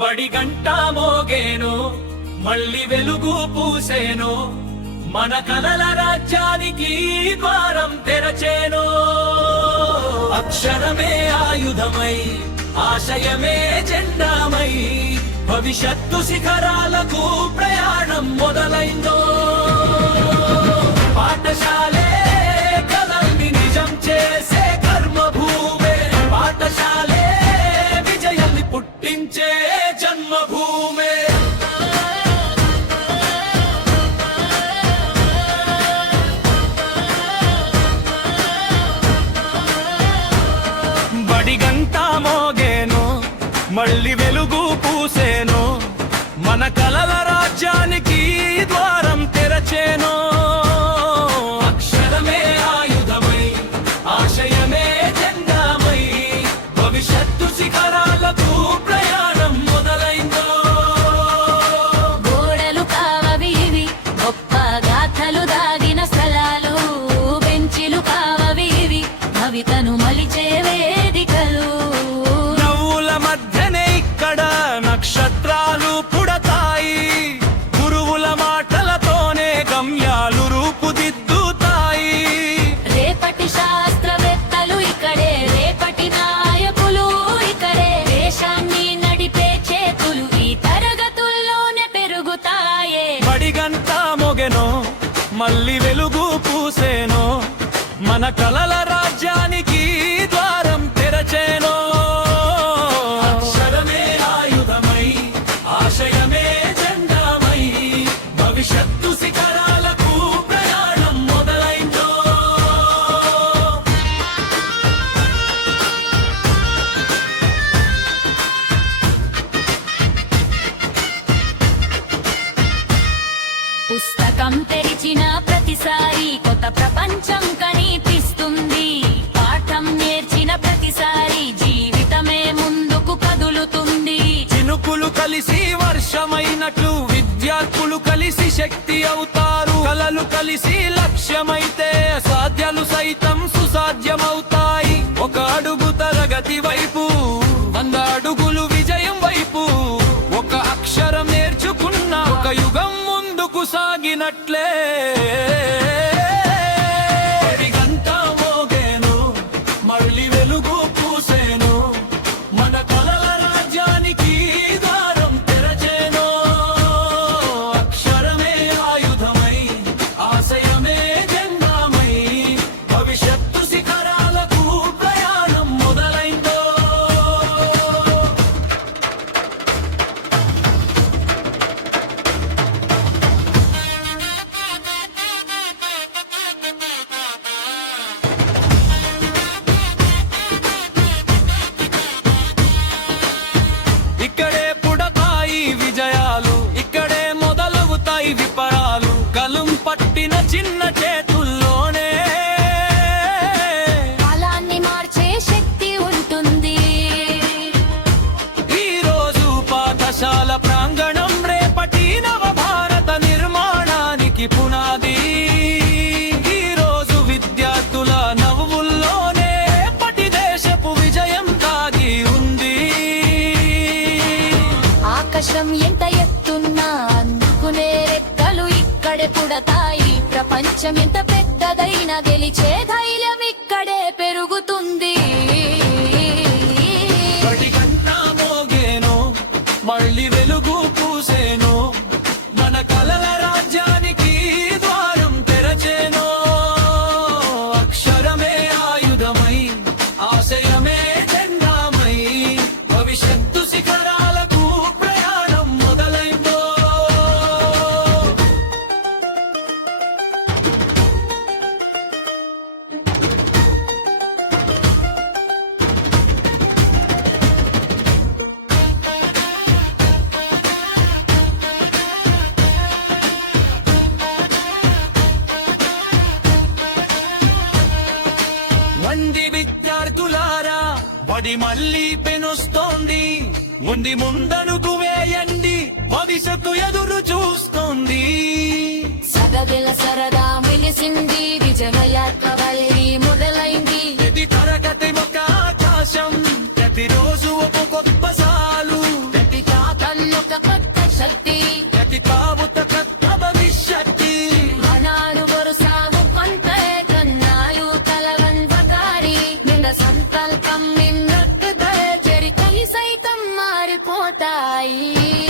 బడి గంట మోగేను, మళ్ళీ వెలుగు పూసేను, మన కలల రాజ్యానికి ద్వారం తెరచేను. అక్షరమే ఆయుధమై, ఆశయమే జెండామై, భవిష్యత్తు శిఖరాలకు ప్రయాణం మొదలైందో. పాఠశాలే కలల్ని నిజం చేసే కర్మభూమే, పాఠశాలే విజయాన్ని పుట్టించే జన్మభూమే. బడి గంట మోగేను, మళ్ళీ వెలుగు పూసేను, మన కలల రాజ్యానికి ద్వారం తెరచేను. అక్షరమే ఆయుధమై, ఆశయమే జెండామై, భవిష్యత్తు శిఖరాలకు ప్రయాణం మొదలైందో. గోడలు కావవి ఇవి, గొప్ప గాథలు దాగిన స్థలాలు, బెంచిలు కావవి ఇవి, కవితను మలిచే వేదికలు. నవ్వుల మధ్యనే ఇక్కడ నక్షత్రాలు పుడతాయి, గురువుల మాటలతోనే గమ్యాలు రూపుదిద్దుతాయి. రేపటి శాస్త్రవేత్తలు ఇక్కడే, రేపటి నాయకులు ఇక్కడే, దేశాన్ని నడిపే చేతులు ఈ తరగతుల్లోనే పెరుగుతాయే. బడి గంట మోగెను, మళ్ళీ వెలుగు పూసేను, మన కలల రాజ్యానికి ద్వారం తెరచేను. అక్షరమే ఆయుధమై, ఆశయమే జెండామై, భవిష్యత్తు శిఖరాలకు ప్రయాణం మొదలైందో. పుస్తకం తెరిచిన ప్రతిసారి కొత్త ప్రపంచం కనిపిస్తుంది, పాఠం నేర్చిన ప్రతిసారి జీవితమే ముందుకు కదులుతుంది. చినుకులు కలిసి వర్షమైనట్లు విద్యార్థులు కలిసి శక్తి అవుతారు, కలలు కలిసి లక్ష్యమైతే సాధ్యాలు సైతం సుసాధ్యమవుతాయి. ఒక అడుగు తరగతి వైపు, 100 అడుగులు విజయం వైపు, ఒక అక్షరం నేర్చుకున్న ఒక యుగం ముందుకు సాగినట్లే. బడి గంట మోగేను, మళ్ళీ వెలుగు పూసేను, మన కలల రాజ్యానికి ద్వారం తెరచేను. అక్షరమే ఆయుధమై, ఆశయమే జెండామై, భవిష్యత్తు శిఖరాలకు ప్రయాణం మొదలైందో. ఇక్కడే పుడతాయి విజయాలు, ఇక్కడే మొదలవుతాయి విపరాలు, కలం పట్టిన చిన్న చేతుల్లోనే కాలాన్ని మార్చే శక్తి ఉంటుంది. ఈ రోజు పాఠశాల ప్రాంగణం రేపటి నవ భారత నిర్మాణానికి పునాది. ఈ రోజు విద్యార్థుల నవ్వుల్లోనే రేపటి దేశపు విజయం దాగి ఉంది. ఆకాశం ఎంత ఎత్తున్నా అందుకునే రెక్కలు ఇక్కడే పుడతాయి, ప్రపంచం ఎంత పెద్దదైనా గెలిచే ధైర్యం ఇక్కడే పెరుగుతుంది. బడి గంట మోగేను, మళ్ళీ వెలుగు పూసేను, మన కలల రాజ్యానికి ద్వారం తెరచేను. అక్షరమే ఆయుధమై, ఆశయమే జెండామై, భవిష్యత్తు శిఖరాలకు ప్రయాణం మొదలైందో. మంది విద్యార్థులారా, బడి మళ్ళీ పెనొస్తోంది, ముందు ముందడుగు వేయండి, భవిష్యత్తు ఎదురు చూస్తోంది. సగగల సరదా మెలిసింది, విజయ కవలి మొదలైంది. ఇది తరగతి ఒక ఆకాశం, ప్రతిరోజు ఒక గొప్ప సాలు, ప్రతి మారిపోతాయి